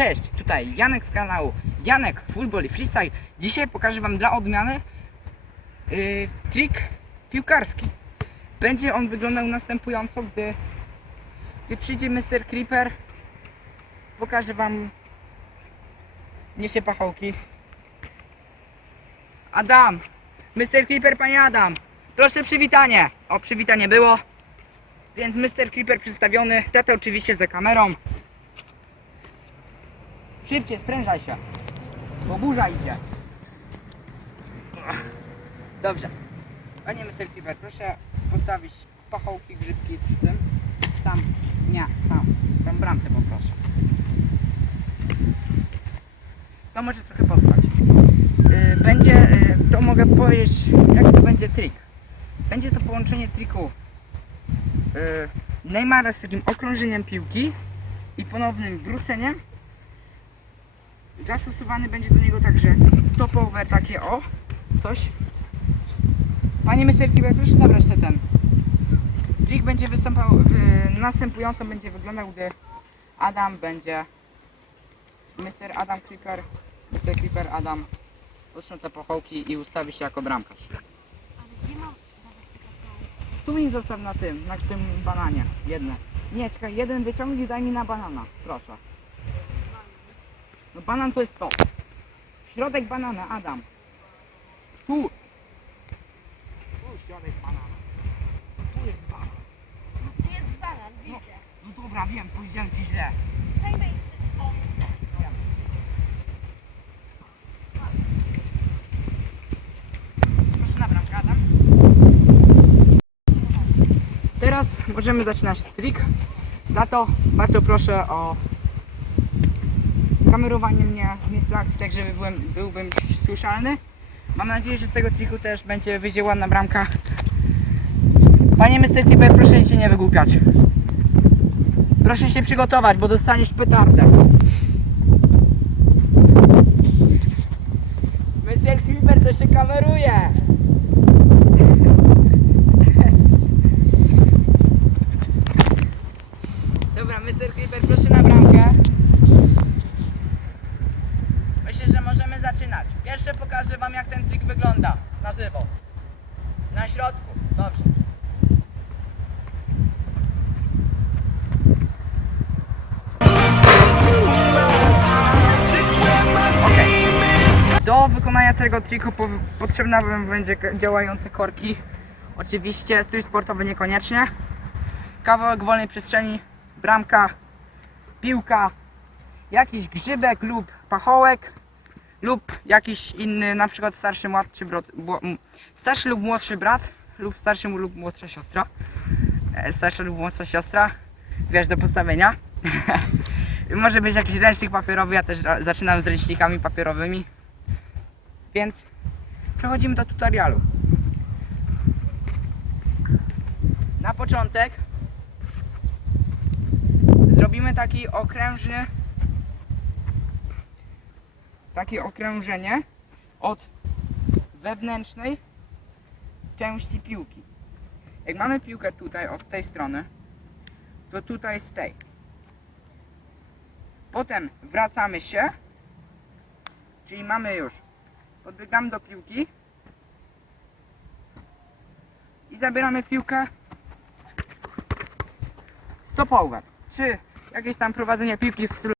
Cześć, tutaj Janek z kanału Janek Football i Freestyle. Dzisiaj pokażę Wam dla odmiany yy, trik piłkarski. Będzie on wyglądał następująco, gdy, gdy przyjdzie Mr. Creeper. Pokażę Wam. Niesie pachołki. Adam! Mr. Creeper, panie Adam! Proszę przywitanie! O, przywitanie było. Więc Mr. Creeper przedstawiony. Tata oczywiście za kamerą. Szybciej, sprężaj się. Bo burza idzie. Dobrze. Panie. Creeper, proszę postawić pachołki, grzybki przy tym. Tam, nie, tam. Tam bramce poproszę. To może trochę potrwać. Yy, będzie, yy, to mogę powiedzieć, jaki to będzie trik. Będzie to połączenie triku yy, Neymara z takim okrążeniem piłki i ponownym wróceniem zastosowany będzie do niego także stopover takie o coś Panie Mr. Creeper, proszę zabrać te ten trik będzie występował y, następująco będzie wyglądał gdy Adam będzie Mr. Adam Creeper Mr. Creeper Adam posprząta pochołki i ustawi się jako bramkarz te tu mi zostaw na tym, na tym bananie jedne nie, czekaj, jeden wyciągnij daj mi na banana, proszę No banan to jest to. Środek banana, Adam. Tu. Tu środek banana. No tu jest banan. No tu jest banan, widzę. No dobra, wiem, powiedziałem ci źle. O, Proszę na bramkę, Adam. Teraz możemy zaczynać trik. Za to bardzo proszę o kamerowanie mnie miejscu akcji, tak żeby byłem, byłbym słyszalny. Mam nadzieję, że z tego triku też będzie wyjdzie ładna bramka. Panie Mr. Clipper, proszę się nie wygłupiać. Proszę się przygotować, bo dostaniesz petardę. Mr. Clipper to się kameruje. Dobra, Mr. Clipper, proszę na bramkę. Myślę, że możemy zaczynać. Pierwsze pokażę Wam, jak ten trik wygląda na żywo. Na środku. Dobrze. Do wykonania tego triku po, potrzebna będzie działające korki. Oczywiście strój sportowy niekoniecznie. Kawałek wolnej przestrzeni, bramka, piłka, jakiś grzybek lub pachołek lub jakiś inny, na przykład starszy, młodszy, brat, starszy lub młodszy brat lub starszy lub młodsza siostra. E, Starsza lub młodsza siostra, wiesz, do postawienia. Może być jakiś ręcznik papierowy, ja też za- zaczynam z ręcznikami papierowymi. Więc przechodzimy do tutorialu. Na początek zrobimy taki okrężny takie okrążenie od wewnętrznej części piłki. Jak mamy piłkę tutaj od tej strony, to tutaj z tej. Potem wracamy się, czyli mamy już, podbiegamy do piłki i zabieramy piłkę stopowe, czy jakieś tam prowadzenie piłki w stylu